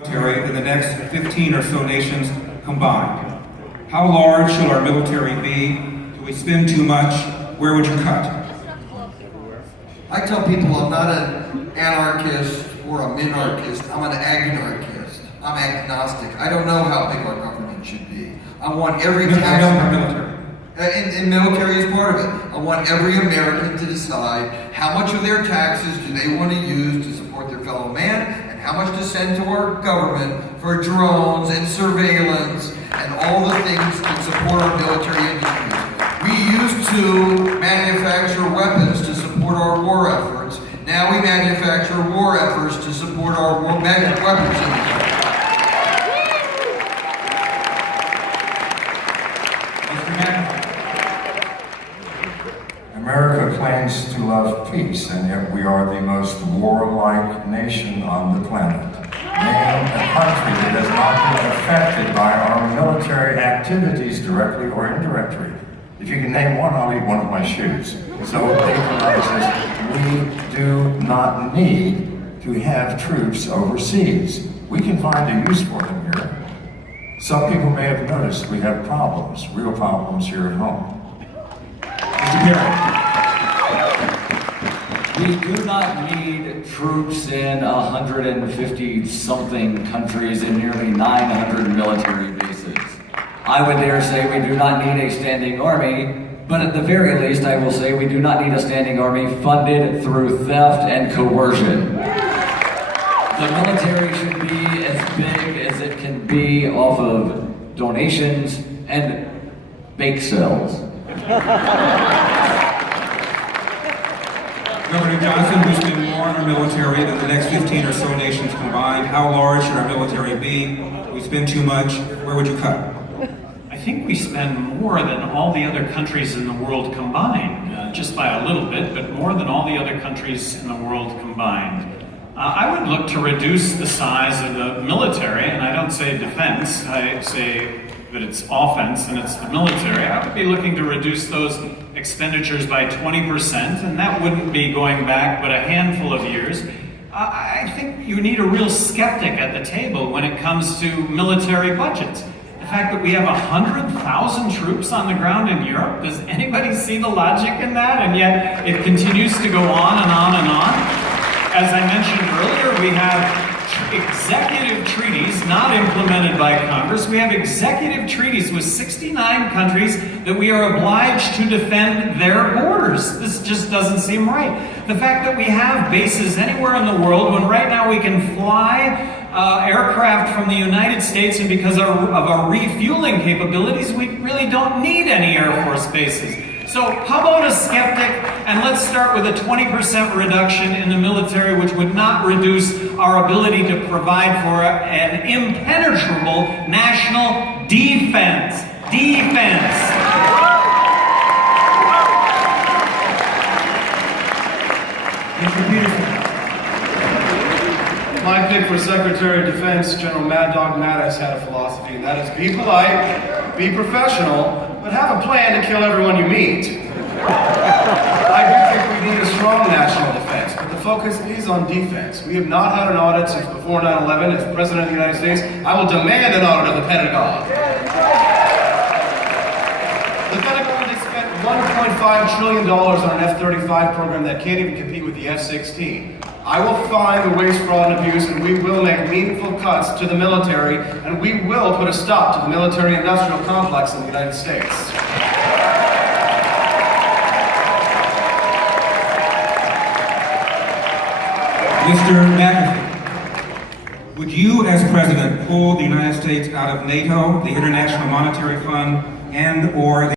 Military than the next 15 or so nations combined. How large should our military be? Do we spend too much? Where would you cut? I tell people I'm not an anarchist or a minarchist, I'm an agnarchist. I'm agnostic. I don't know how big our government should be. I want every taxpayer. And military is part of it. I want every American to decide how much of their taxes do they want to use to support their fellow man, and how much to send to our government for drones and surveillance and all the things that support our military industry. We used to manufacture weapons to support our war efforts. Now we manufacture war efforts to support our weapons industry. America claims to love peace, and yet we are the most warlike nation on the planet. Name a country that has not been affected by our military activities directly or indirectly. If you can name one, I'll eat one of my shoes. So we do not need to have troops overseas. We can find a use for them here. Some people may have noticed we have problems, real problems here at home. We do not need troops in 150-something countries in nearly 900 military bases. I would dare say we do not need a standing army, but at the very least I will say we do not need a standing army funded through theft and coercion. The military should be as big as it can be off of donations and bake sales. Governor Johnson, we spend more on our military than the next 15 or so nations combined. How large should our military be? Do we spend too much? Where would you cut? I think we spend more than all the other countries in the world combined, just by a little bit, but more than all the other countries in the world combined. I would look to reduce the size of the military, and I don't say defense, I say that it's offense and it's the military. I would be looking to reduce those expenditures by 20%, and that wouldn't be going back but a handful of years. I think you need a real skeptic at the table when it comes to military budgets. The fact that we have 100,000 troops on the ground in Europe, does anybody see the logic in that? And yet it continues to go on and on and on. As I mentioned earlier, we have executive treaties not implemented by Congress. We have executive treaties with 69 countries that we are obliged to defend their borders. This just doesn't seem right. The fact that we have bases anywhere in the world when right now we can fly aircraft from the United States, and because of our refueling capabilities, we really don't need any Air Force bases. So how about a skeptic, and let's start with a 20% reduction in the military, which would not reduce our ability to provide for an impenetrable national defense. My pick for Secretary of Defense, General Mad Dog Mattis, had a philosophy, and that is be polite, be professional, but have a plan to kill everyone you meet. I do think we need a strong national defense, but the focus is on defense. We have not had an audit since before 9/11. As President of the United States, I will demand an audit of the Pentagon. The Pentagon has spent $1.5 trillion on an F-35 program that can't even compete with the F-16. I will find the waste, fraud, and abuse, and we will make meaningful cuts to the military, and we will put a stop to the military-industrial complex in the United States. Mr. McAfee, would you, as president, pull the United States out of NATO, the International Monetary Fund, and/or the